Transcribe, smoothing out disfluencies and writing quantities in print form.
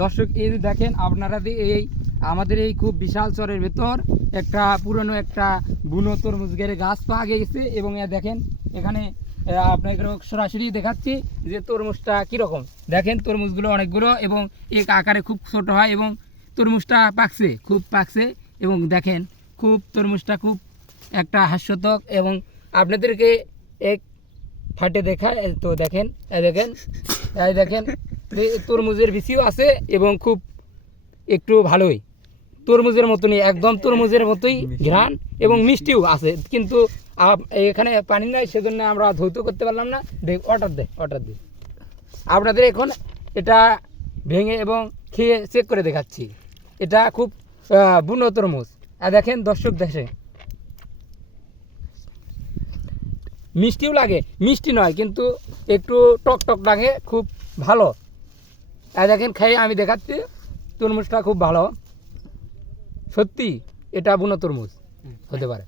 দর্শক এই যে দেখেন আপনারা এই আমাদের এই খুব বিশাল চরের ভেতর একটা পুরনো একটা বুনো তরমুজের গাছ পাওয়া গেছে এবং দেখেন এখানে আপনাদের সরাসরি দেখাচ্ছি যে তরমুজটা কীরকম। দেখেন তরমুজগুলো অনেকগুলো এবং এক আকারে খুব ছোট হয় এবং তরমুজটা পাকছে, খুব পাকছে এবং দেখেন খুব তরমুজটা খুব একটা হাস্যতক এবং আপনাদেরকে এক ফাটে দেখায়। তো দেখেন দেখেন দেখেন তরমুজের বিচিও আছে এবং খুব একটু ভালোই তরমুজের মতনই, একদম তরমুজের মতোই ঘ্রাণ এবং মিষ্টিও আছে, কিন্তু এখানে পানি নাই সেজন্য আমরা ধৌত করতে পারলাম না। অর্ডার দে আপনাদের এখন এটা ভেঙে এবং খেয়ে চেক করে দেখাচ্ছি। এটা খুব বুনো তরমুজ। দেখেন দর্শক দেখে মিষ্টিও লাগে, মিষ্টি নয় কিন্তু একটু টক টক লাগে, খুব ভালো। দেখেন খেয়ে আমি দেখাচ্ছি তরমুজটা খুব ভালো, সত্যি এটা বুনো তরমুজ হতে পারে।